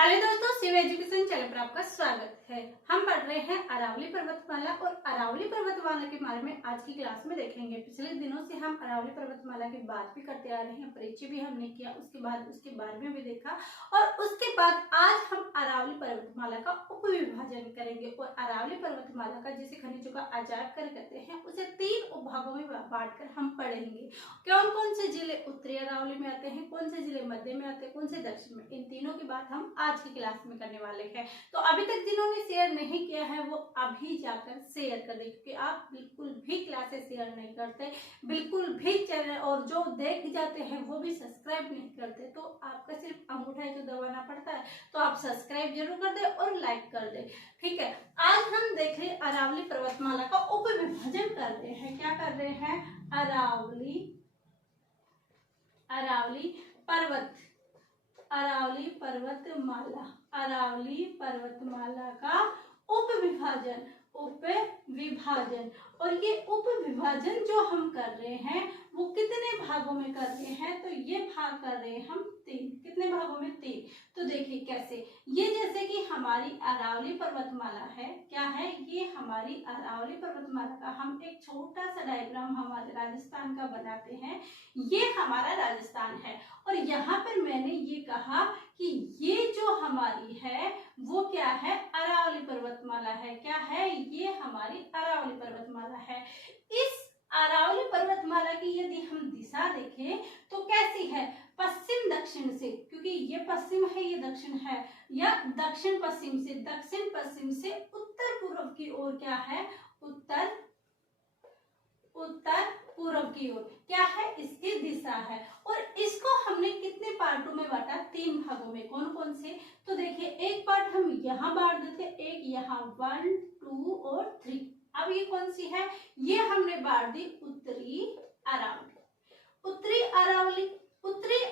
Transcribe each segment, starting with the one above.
Hello दोस्तों, Shiv education channel पर आपका स्वागत है। हम पढ़ रहे हैं अरावली पर्वतमाला और अरावली पर्वतमाला के बारे में आज की क्लास में देखेंगे। पिछले दिनों से हम अरावली पर्वतमाला की बात भी करते आ रहे हैं, परिचय भी हमने किया, उसके बारे में भी देखा और उसके बाद आज हम अरावली पर्वतमाला का उपविभाजन करेंगे और अरावली पर्वतमाला का जिसे खनिजों का अजायब घर कहते हैं उसे 3 उपभागों में बांटकर हम पढ़ेंगे। कौन कौन से जिले उत्तरी अरावली में आते हैं, कौन से जिले मध्य में आते हैं, कौन से दक्षिण में, इन तीनों की बात हम आज की क्लास में करने वाले हैं। तो अभी तक जिन्होंने शेयर नहीं किया है वो अभी जाकर शेयर कर दें, क्योंकि आप बिल्कुल भी क्लासेस शेयर नहीं करते, बिल्कुल भी चैनल, और जो देख जाते हैं वो भी सब्सक्राइब नहीं करते। तो आपका सिर्फ अंगूठा जो दबाना पड़ता है, तो आप सब्सक्राइब जरूर कर दे और लाइक कर दे। ठीक है, आज हम देख रहे अरावली पर्वतमाला का उपविभाजन कर रहे हैं। क्या कर रहे हैं? अरावली पर्वतमाला का उपविभाजन। और ये उपविभाजन जो हम कर रहे हैं वो कितने भागों में कर रहे हैं? तो ये भाग कर रहे हैं हम 3। कितने भागों में? 3। तो देखिए कैसे, ये जैसे कि हमारी अरावली पर्वतमाला है, क्या है ये? हमारी अरावली पर्वतमाला का हम एक छोटा सा डायग्राम हमारे राजस्थान का बनाते हैं। ये हमारा राजस्थान है और यहाँ पर मैंने ये कहा कि ये जो हमारी है वो क्या है? अरावली पर्वतमाला है। क्या है? ये हमारी अरावली पर्वतमाला है। इस अरावली पर्वतमाला की यदि हम दिशा देखें तो कैसी है? पश्चिम दक्षिण से, क्योंकि ये पश्चिम है ये दक्षिण है, या दक्षिण पश्चिम से उत्तर पूर्व की ओर क्या है? उत्तर पूर्व की ओर क्या है? इसकी दिशा है। और इसको हमने कितने पार्टों में बांटा? 3 भागों में। कौन कौन से? तो देखिए, एक पार्ट हम यहाँ बांट देते, एक यहाँ, 1, 2 और 3। अब ये कौन सी है? ये हमने बांट दी उत्तरी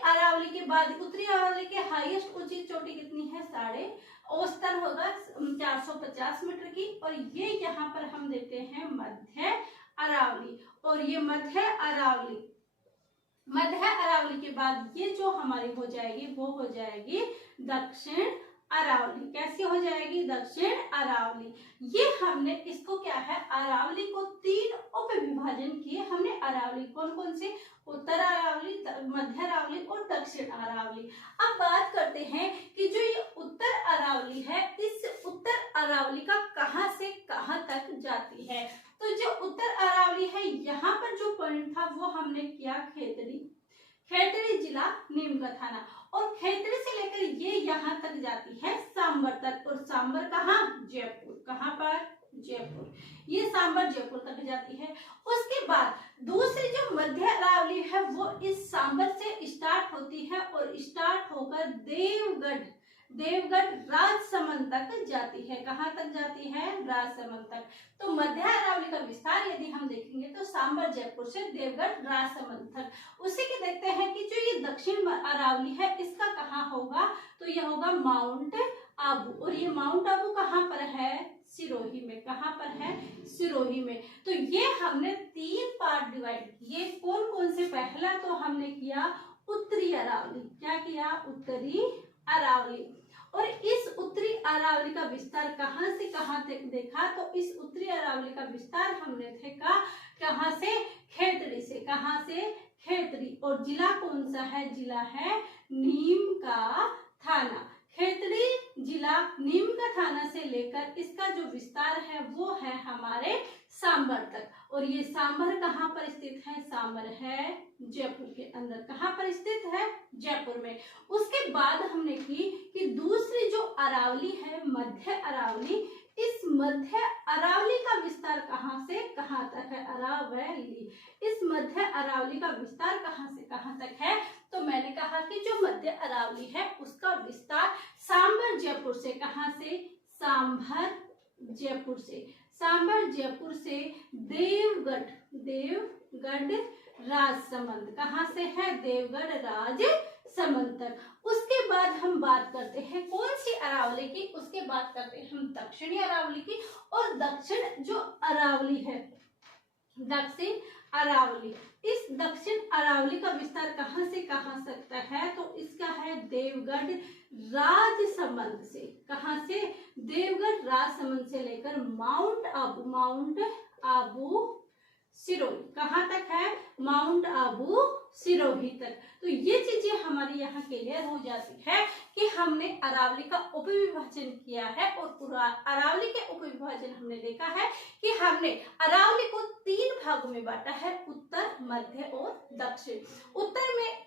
अरावली के बाद उत्तरी अरावली के हाईएस्ट ऊंची चोटी कितनी है? औसतन होगा 450 मीटर की। और ये यहाँ पर हम देते हैं मध्य अरावली। और ये मध्य अरावली के बाद ये जो हमारी हो जाएगी वो हो जाएगी दक्षिण अरावली। कैसी हो जाएगी? दक्षिण अरावली। ये हमने इसको क्या है? अरावली को 3 उप विभाजन किए हमने। अरावली कौन कौन से? उत्तर अरावली, मध्य अरावली और दक्षिण अरावली। अब बात करते हैं कि जो ये उत्तर अरावली है, इस उत्तर अरावली का कहां से कहां तक जाती है? तो जो उत्तर अरावली है, यहाँ पर जो पॉइंट था वो हमने किया खेतड़ी जिला, नीम का थाना। और खेतड़ी से लेकर ये यहाँ तक जाती है सांबर तक। और सांबर कहाँ? जयपुर। कहाँ पर? जयपुर। ये सांबर जयपुर तक जाती है। उसके बाद दूसरी जो मध्य अरावली है वो इस सांबर से स्टार्ट होती है और स्टार्ट होकर देवगढ़ राजसमंद तक जाती है। कहाँ तक जाती है? राजसमंद तक। तो मध्य अरावली का विस्तार यदि हम देखेंगे तो सांबर जयपुर से देवगढ़ राजसमंद तक। उसी के देखते हैं कि जो ये दक्षिण अरावली है इसका कहाँ होगा? तो यह होगा माउंट आबू। और ये माउंट आबू कहाँ पर है? सिरोही में। कहाँ पर है? सिरोही में। तो ये हमने 3 पार्ट डिवाइड किए। कौन कौन से? पहला तो हमने किया उत्तरी अरावली। क्या किया? उत्तरी अरावली। और इस उत्तरी अरावली का विस्तार कहां से कहां तक देखा? तो इस उत्तरी अरावली का विस्तार हमने देखा कहां से? खेतड़ी से। कहां से? खेतड़ी। और जिला कौन सा है? जिला है नीम का थाना। खेतड़ी जिला नीम का थाना से लेकर इसका जो विस्तार है वो है हमारे सांबर तक। और ये सांबर कहाँ पर स्थित है? सांबर है जयपुर के अंदर। कहाँ पर स्थित है? जयपुर में। उसके बाद हमने की कि दूसरी जो अरावली है मध्य अरावली, इस मध्य अरावली का विस्तार कहाँ से कहाँ तक है? अरावली। इस मध्य अरावली का विस्तार कहाँ से कहाँ तक है? तो मैंने कहा कि जो मध्य अरावली है उसका विस्तार सांबर जयपुर से। कहाँ से? सांबर जयपुर से देवगढ़ राजसमंद। कहाँ से है? देवगढ़ राजसमंद तक। उसके बाद हम बात करते हैं कौन सी अरावली की? उसके बाद करते हैं हम दक्षिणी अरावली की। और दक्षिण जो अरावली है दक्षिण अरावली। इस दक्षिण अरावली का विस्तार कहां से कहां सकता है, तो इसका है देवगढ़ राजसमंद से। कहां से? देवगढ़ राजसमंद से लेकर माउंट आबू सिरोही। कहां तक है? माउंट आबू सिरोही तक। तो ये चीजें हमारी यहाँ क्लियर हो जाती है कि हमने अरावली का उपविभाजन किया है, और पूरा अरावली के उपविभाजन हमने देखा है कि हमने अरावली को 3 भागों में बांटा है, उत्तर, मध्य और दक्षिण। उत्तर में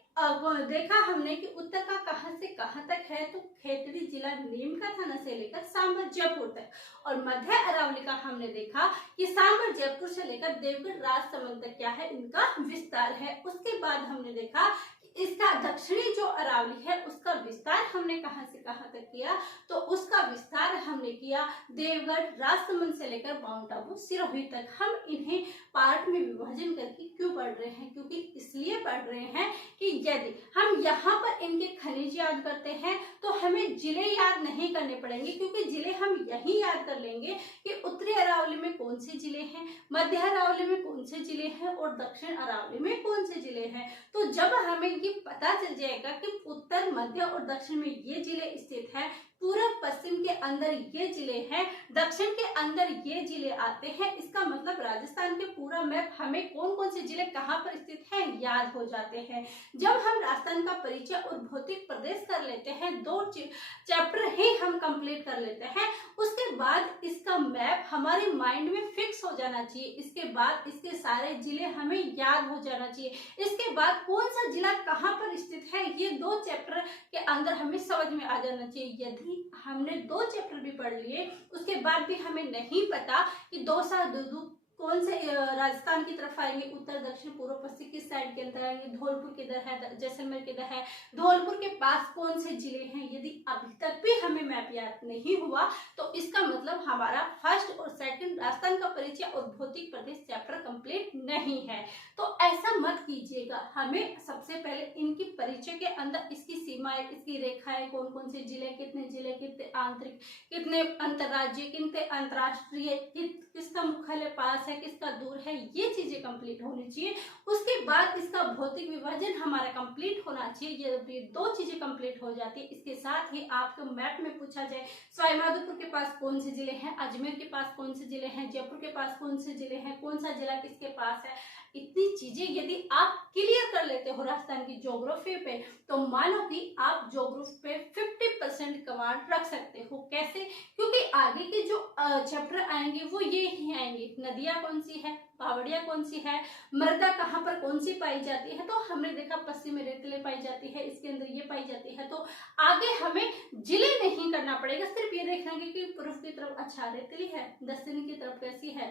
देखा हमने कि उत्तर का कहां से कहां तक है, तो खेतड़ी जिला नीमका थाना से लेकर सांबर जयपुर तक, और मध्य अरावली का हमने देखा कि सांबर जयपुर से लेकर देवगढ़ राजसमंद तक क्या है, इनका विस्तार है। उसके बाद हमने देखा कि इसका दक्षिणी जो अरावली है उसका विस्तार हमने कहां से कहां तक किया, तो उसका विस्तार हमने किया देवगढ़ राजसमंद से लेकर माउंट आबू सिरोही तक। हम इन्हें पार्ट में विभाजन करके क्यों पढ़ रहे हैं, क्योंकि इसलिए पढ़ रहे हैं कि यदि हम यहाँ पर इनके खनिज याद करते हैं तो हमें जिले याद नहीं करने पड़ेंगे, क्योंकि जिले हम यही याद कर लेंगे कि उत्तरी अरावली में कौन से जिले हैं, मध्य अरावली में कौन से जिले हैं और दक्षिण अरावली में कौन से जिले हैं। तो जब हमें ये पता चल जाएगा कि उत्तर, मध्य और दक्षिण में ये जिले स्थित है, पूर्व पश्चिम के अंदर ये जिले हैं, दक्षिण के अंदर ये जिले आते हैं, इसका मतलब राजस्थान के पूरा मैप हमें कौन कौन से जिले कहाँ पर स्थित हैं याद हो जाते हैं। जब हम राजस्थान का परिचय और भौतिक प्रदेश कर लेते हैं, 2 चैप्टर ही हम कंप्लीट कर लेते हैं, उसके बाद इसका मैप हमारे माइंड में फिक्स हो जाना चाहिए। इसके बाद इसके सारे जिले हमें याद हो जाना चाहिए। इसके बाद कौन सा जिला कहाँ पर स्थित है, ये 2 चैप्टर के अंदर हमें समझ में आ जाना चाहिए। यदि हमने 2 चैप्टर भी पढ़ लिए, उसके बाद भी हमें नहीं पता कि 2 साल कौन से राजस्थान की तरफ आएंगे, उत्तर, दक्षिण, पूर्व, पश्चिम किस साइड के अंदर आएंगे, धौलपुर किधर है, जैसलमेर किधर है, धौलपुर के पास कौन से जिले हैं, यदि अभी तक भी हमें मैप याद नहीं हुआ तो इसका मतलब हमारा फर्स्ट और सेकंड राजस्थान का परिचय और भौतिक प्रदेश चैप्टर कंप्लीट नहीं है। तो ऐसा मत कीजिएगा। हमें सबसे पहले इनकी परिचय के अंदर इसकी सीमाएं, इसकी रेखाएं, कौन कौन से जिले, कितने आंतरिक, कितने अंतर्राज्यीय, कितने अंतर्राष्ट्रीय, किसका मुख्यालय पास है, किसका दूर है, ये चीजें कंप्लीट होनी चाहिए। उसके बाद इसका भौतिक विभाजन हमारा कंप्लीट होना चाहिए। ये 2 चीजें कंप्लीट हो जाती है। इसके साथ ही आपको मैप में पूछा जाए सवाईमाधोपुर के पास कौन से जिले हैं, अजमेर के पास कौन से जिले हैं, जयपुर के पास कौन से जिले हैं, कौन सा जिला किसके पास है, इतनी चीजें यदि आप क्लियर कर लेते हो राजस्थान की ज्योग्राफी पे, तो मानो कि आप ज्योग्राफी पे 50% कमांड रख सकते हो। कैसे? क्योंकि आगे के जो चैप्टर आएंगे वो ये ही आएंगे। नदियां कौन सी है, पहाड़ियां कौन सी है, मृदा कहाँ पर कौन सी पाई जाती है, तो हमने देखा पश्चिम में रेतीले पाई जाती है, इसके अंदर ये पाई जाती है। तो आगे हमें जिले नहीं करना पड़ेगा, सिर्फ ये देखना कि पूर्व की तरफ अच्छा रेतीली है, दक्षिण की तरफ कैसी है,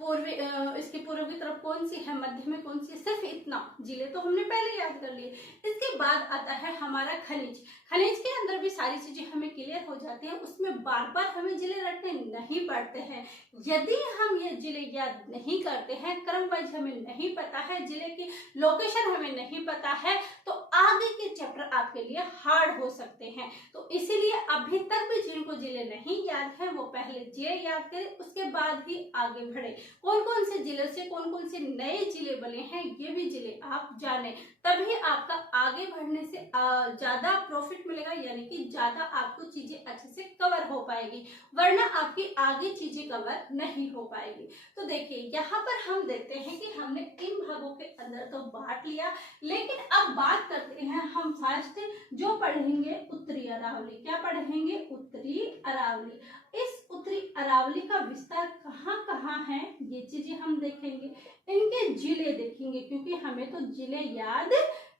इसके पूर्व की तरफ कौन सी है, मध्य में कौन सी, सिर्फ इतना जिले तो हमने पहले याद कर लिए। इसके बाद आता है हमारा खनिज। खनिज के अंदर भी सारी चीजें हमें क्लियर हो जाती है, उसमें बार बार हमें जिले रटने नहीं पड़ते हैं। यदि हम ये जिले याद नहीं करते हैं, क्रम वाइज हमें नहीं पता है, जिले की लोकेशन हमें नहीं पता है, तो आगे के चैप्टर आपके लिए हार्ड हो सकते हैं। तो इसीलिए अभी तक भी जिनको जिले नहीं याद है वो पहले जिले याद करें, उसके बाद ही आगे बढ़े। कौन कौन से जिले से कौन कौन से नए जिले बने हैं ये भी जिले आप जाने, तभी आपका आगे बढ़ने से ज्यादा प्रॉफिट मिलेगा, यानी कि ज्यादा आपको चीजें अच्छे से कवर हो पाएगी, वरना आपकी आगे चीजें कवर नहीं हो पाएगी। तो देखिए यहाँ पर हम देखते हैं कि हमने इन भागों के अंदर तो बांट लिया, लेकिन अब बात करते हैं हम फर्स्ट जो पढ़ेंगे उत्तरी अरावली। क्या पढ़ेंगे? उत्तरी अरावली। इस उत्तरी अरावली का विस्तार कहाँ कहाँ है ये चीजें हम देखेंगे, इनके जिले देखेंगे, क्योंकि हमें तो जिले याद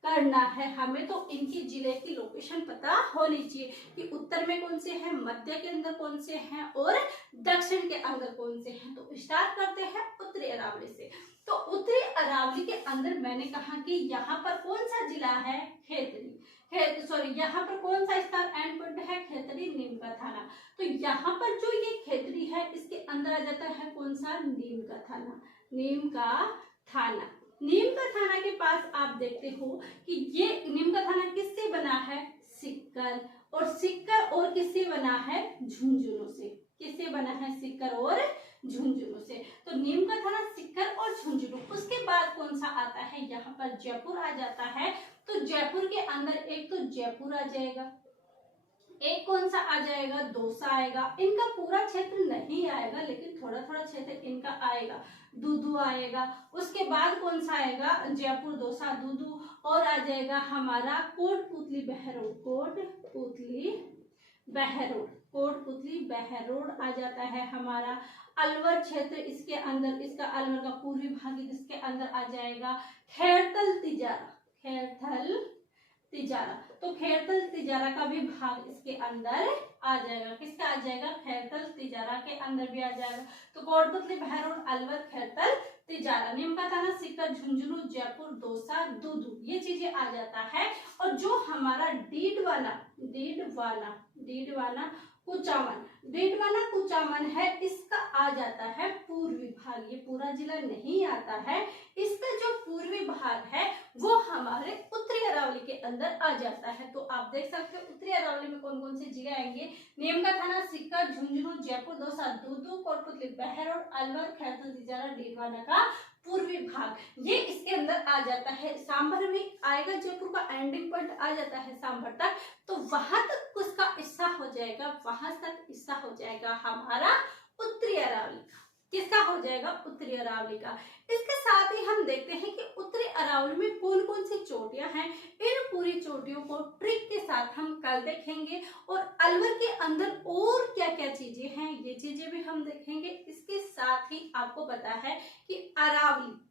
करना है, हमें तो इनकी जिले की लोकेशन पता होनी चाहिए कि उत्तर में कौन से हैं, मध्य के अंदर कौन से हैं और दक्षिण के अंदर कौन से हैं। तो स्टार्ट करते हैं उत्तरी अरावली से। तो उत्तरी अरावली के अंदर मैंने कहा कि यहाँ पर कौन सा जिला है, खेतड़ी, यहाँ पर कौन सा स्थान एंड पॉइंट है, खेतड़ी नीम का थाना। तो यहाँ पर जो ये खेतड़ी है इसके अंदर आ जाता है कौन सा, नीम का थाना। नीम का थाना, नीम का थाना के पास आप देखते हो कि ये नीम का थाना किससे बना है, सिक्कर, और सिक्कर और किससे बना है, झुंझुनू से। किससे बना है, सिक्कर और झुंझुनू से। तो नीम का थाना सीकर और झुंझुनू। उसके बाद कौन सा आता है, यहाँ पर जयपुर आ जाता है। तो जयपुर के अंदर एक तो जयपुर आ जाएगा, एक कौन सा आ जाएगा, दौसा आएगा। इनका पूरा क्षेत्र नहीं आएगा लेकिन थोड़ा थोड़ा क्षेत्र इनका आएगा। दूदू आएगा। उसके बाद कौन सा आएगा, जयपुर, दौसा, दूदू, और आ जाएगा हमारा कोटपुतली बहरोड। कोटपुतली बहरोड, कोटपुतली बहरोड आ जाता है हमारा। अलवर क्षेत्र इसके अंदर, इसका अलवर का पूर्वी भाग इसके अंदर आ जाएगा। खैरथल तिजारा, खैरथल तिजारा, तो खैरथल तिजारा का भी भाग इसके अंदर आ जाएगा। किसका आ जाएगा, खैरथल तिजारा के अंदर भी आ जाएगा। तो कोटपुतली बहरोड, अलवर, खैरथल तिजारा, नीम का थाना सीकर, झुंझुनू, जयपुर, दौसा, दूदू, ये चीजें आ जाता है। और जो हमारा डीडवाना कुचामन है, इसका आ जाता है पूर्वी भाग। ये पूरा जिला नहीं आता है, इसका जो पूर्वी भाग है वो हमारे उत्तरी अरावली के अंदर आ जाता है। तो आप देख सकते हो उत्तरी अरावली में कौन कौन से जिले आएंगे, नीम का थाना सीकर, झुंझुनू, जयपुर, दौसा, दूदू, कोटपुतली बहरोड, अलवर, खैरथल तिजारा, डीडवाना का पूर्वी भाग, ये इसके अंदर आ जाता है। सांभर भी आएगा, जयपुर का एंडिंग पॉइंट आ जाता है सांभर तक, तो वहां तक उसका हिस्सा हो जाएगा, वहां तक हिस्सा हो जाएगा हमारा उत्तरी अरावली का। किसका हो जाएगा, उत्तरी अरावली का। इसके साथ ही हम देखते हैं कि उत्तरी अरावली में कौन कौन सी चोटियां हैं। इन पूरी चोटियों को ट्रिक के साथ हम कल देखेंगे, और अलवर के अंदर और क्या क्या चीजें हैं ये चीजें भी हम देखेंगे। इसके साथ ही आपको पता है कि अरावली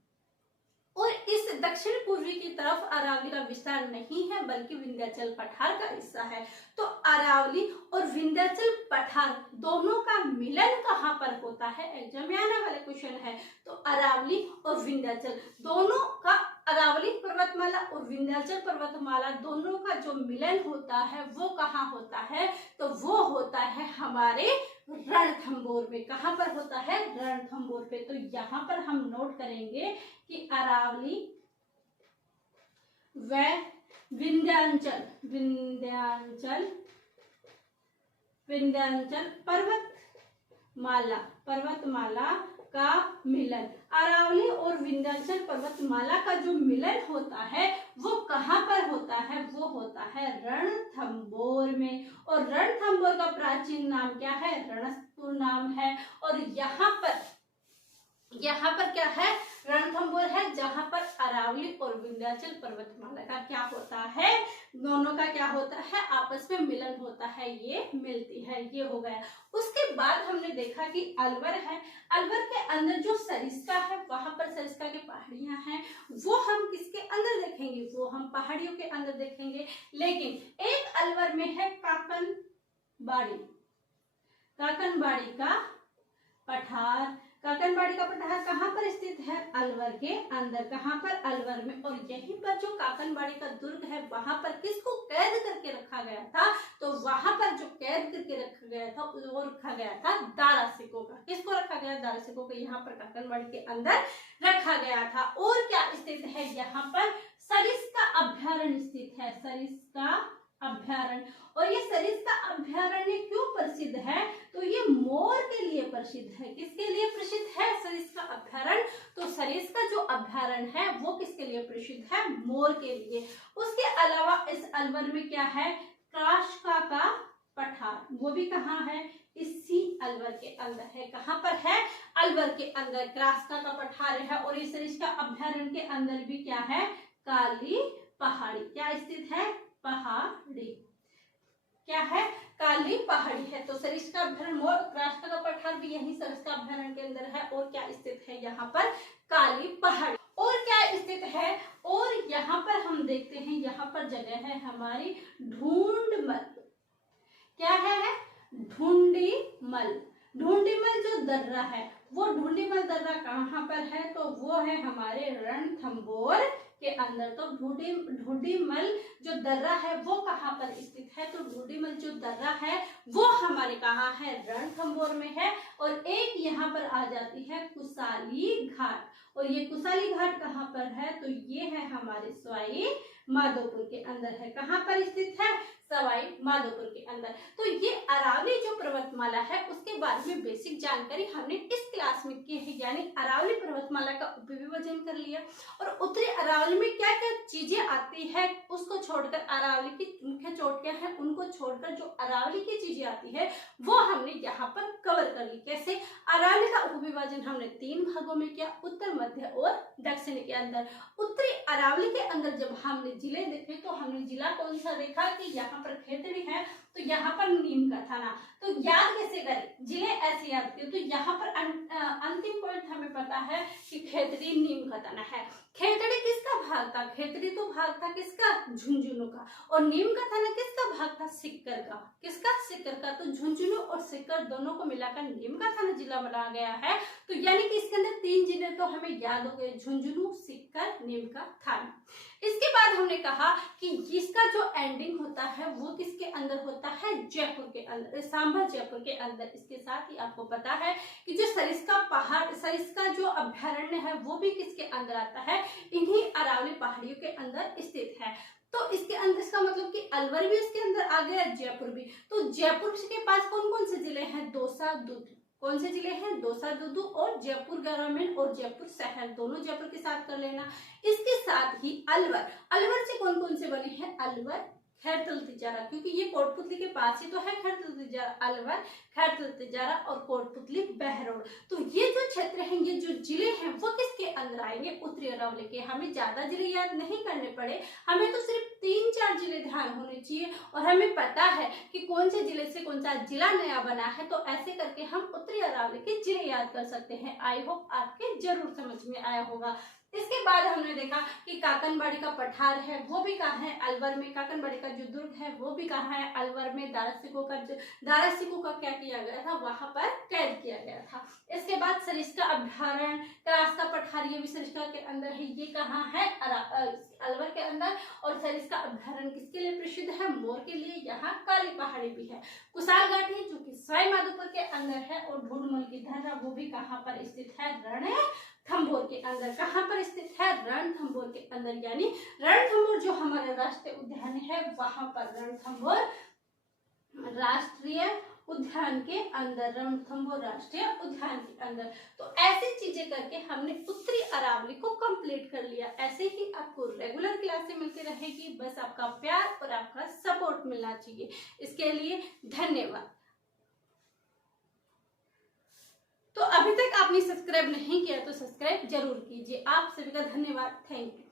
और इस दक्षिण पूर्वी की तरफ अरावली का विस्तार नहीं है बल्कि विंध्याचल पठार का हिस्सा है। तो अरावली और विंध्याचल पठार दोनों का मिलन कहाँ पर होता है, एग्जाम में आने वाले क्वेश्चन है। तो अरावली और विंध्याचल दोनों का, अरावली पर्वतमाला और विंध्याचल पर्वतमाला दोनों का जो मिलन होता है वो कहाँ होता है, तो वो होता है हमारे रणथंभौर में। कहाँ पर होता है, रणथंभौर पे। तो यहाँ पर हम नोट करेंगे कि अरावली व विंध्याचल पर्वतमाला का मिलन, अरावली और विंध्याचल पर्वतमाला का जो मिलन होता है वो कहाँ पर होता है, वो होता है रणथंभौर में। और रणथंभौर का प्राचीन नाम क्या है, रणस्थपुर नाम है। और यहाँ पर क्या है, रणथंभौर है, जहाँ पर अरावली और विंध्याचल पर्वतमाला का क्या होता है, दोनों का क्या होता है, आपस में मिलन होता है, ये मिलती है। ये हो गया। उसके बाद हमने देखा कि अलवर है, अलवर के अंदर जो सरिस्का है, वहां पर सरिस्का की पहाड़ियां हैं, वो हम किसके अंदर देखेंगे, वो हम पहाड़ियों के अंदर देखेंगे। लेकिन एक अलवर में है काकनबाड़ी का पठार। काकनबाड़ी का पठार कहाँ पर स्थित है, अलवर के अंदर। कहाँ पर, अलवर में। और यहीं पर जो काकनबाड़ी का दुर्ग है, वहां पर किसको कैद करके रखा गया था, तो वहां पर जो कैद करके रखा गया था वो रखा गया था दारा सिकों का। किसको रखा गया, दारा सिकों को यहाँ पर काकनबाड़ी के अंदर रखा गया था। और क्या स्थित है, यहाँ पर सरिस्का अभ्यारण्य स्थित है, सरिस्का अभ्यारण्य। और ये सरिस्का अभ्यारण्य क्यों प्रसिद्ध है, तो ये मोर के लिए प्रसिद्ध है। किसके लिए प्रसिद्ध है, सरिस्का अभ्यारण्य। तो सरिस्का जो अभ्यारण्य है वो किसके लिए प्रसिद्ध है, मोर के लिए। उसके अलावा इस अलवर में क्या है, क्रास्का का पठार, वो भी कहाँ है, इसी अलवर के अंदर है। कहाँ पर है, अलवर के अंदर क्रास्का का पठार है। और इस सरिस्का अभ्यारण्य के अंदर भी क्या है, काली पहाड़ी, क्या स्थित है, पहाड़ी, क्या है, काली पहाड़ी है। तो सरिस्का अभ्यारण्य और क्रास्का का पठार भी यही सरिस्का अभ्यारण्य के अंदर है। और क्या स्थित है, यहाँ पर काली पहाड़ी। और क्या स्थित है, और यहाँ पर हम देखते हैं, यहाँ पर जगह है हमारी ढूंढमल। क्या है, ढूंढीमल। ढूंढीमल जो दर्रा है, वो ढूंढीमल दर्रा कहाँ पर है, तो वो है हमारे रणथंभौर के अंदर। तो ढूंढीमल जो दर्रा है वो कहाँ पर स्थित है, तो ढूंढीमल जो दर्रा है वो हमारे कहाँ है, रणथंभौर में है। और एक यहाँ पर आ जाती है कुसाली घाट। और ये कुसाली घाट कहाँ पर है, तो ये है हमारे सवाई माधोपुर के अंदर है। कहाँ पर स्थित है, सवाई माधोपुर के अंदर। तो ये अरावली जो पर्वतमाला है उसके बारे में बेसिक जानकारी हमने इस क्लास में की है, यानी अरावली पर्वतमाला का उपविभाजन कर लिया और उत्तरी अरावली में क्या क्या चीजें आती है उसको छोड़कर, अरावली की मुख्य चोटियां हैं उनको छोड़कर जो अरावली की चीजें आती है वो हमने यहाँ पर कवर कर ली। कैसे? अरावली का उपविभाजन हमने 3 भागों में किया, उत्तर, मध्य और दक्षिण के अंदर। उत्तरी अरावली के अंदर जब हमने जिले देखे तो हमने जिला कौन सा देखा कि यहाँ पर खेतड़ी है तो यहाँ पर नीम का थाना। तो याद कैसे करें? जिले ऐसे याद किए। तो यहाँ पर अंतिम पॉइंट हमें पता है कि खेतड़ी नीम का थाना है। खेतड़ी किसका भाग था? खेतड़ी तो भाग था किसका? झुंझुनू का। और नीम का थाना किसका भाग था? सिक्कर का। किसका? सिक्कर का। तो झुंझुनू और सिक्कर दोनों को मिलाकर नीम का थाना जिला बना गया है। तो यानी कि इसके अंदर 3 जिले तो हमें याद हो गए, झुंझुनू, सिक्कर, नीम का थाना। इसके बाद हमने कहा कि इसका जो एंडिंग होता है वो किसके अंदर होता है? जयपुर के अंदर, सांभर जयपुर के अंदर। इसके साथ ही आपको पता है कि जो सरिस्का पहाड़, सरिस्का जो अभ्यारण्य है वो भी किसके अंदर आता है? इन्हीं अरावली पहाड़ियों के अंदर स्थित है। तो इसके अंदर, इसका मतलब कि अलवर भी इसके अंदर आ गया, जयपुर भी। तो जयपुर के पास कौन कौन से जिले हैं? दौसा, दूदू। कौन से जिले हैं? दौसा, दूदू और जयपुर ग्रामीण और जयपुर शहर, दोनों जयपुर के साथ कर लेना। इसके साथ ही अलवर, अलवर से कौन कौन से बने हैं? अलवर, खैरतल तिजारा, क्योंकि ये कोटपुतली के पास ही तो है खैरतल तिजारा। अलवर, खैरतल तिजारा और कोटपुतली, बहरोड। तो ये जो क्षेत्र हैं, ये जो जिले हैं वो किसके अंदर आएंगे? उत्तरी अरावली के। हमें ज्यादा जिले याद नहीं करने पड़े, हमें तो सिर्फ 3-4 जिले ध्यान होने चाहिए और हमें पता है कि कौन से जिले से कौन सा जिला नया बना है। तो ऐसे करके हम उत्तरी अरावली के जिले याद कर सकते हैं। आई होप आपके जरूर समझ में आया होगा। इसके बाद हमने देखा कि काकनबाड़ी का पठार है वो भी कहाँ है? अलवर में। काकनबाड़ी का जो दुर्ग है वो भी कहाँ है? अलवर में। दारासिकों का क्या किया गया था? वहां पर कैद किया गया था। इसके बाद सरिस्का अभ्यारण्य, क्रास का पठार, ये भी सरिस्का के अंदर है। ये कहाँ है? अलवर के अंदर। और सरिस्का अभ्यारण्य किसके लिए प्रसिद्ध है? मोर के लिए। यहाँ काली पहाड़ी भी है। कुसाल घाटी जो कि सवाई माधोपुर के अंदर है। और ढूंढमल की धर्रा वो भी कहाँ पर स्थित है? रणथंभौर के अंदर। कहाँ पर स्थित है? रणथंभौर के अंदर, यानी रणथंभौर जो हमारा राष्ट्रीय उद्यान है वहां पर, रणथंभौर राष्ट्रीय उद्यान के अंदर, रणथंभौर राष्ट्रीय उद्यान के अंदर। तो ऐसी चीजें करके हमने उत्तरी अरावली को कंप्लीट कर लिया। ऐसे ही आपको रेगुलर क्लासें मिलती रहेगी, बस आपका प्यार और आपका सपोर्ट मिलना चाहिए। इसके लिए धन्यवाद। तो अभी तक आपने सब्सक्राइब नहीं किया तो सब्सक्राइब जरूर कीजिए। आप सभी का धन्यवाद। Thank you.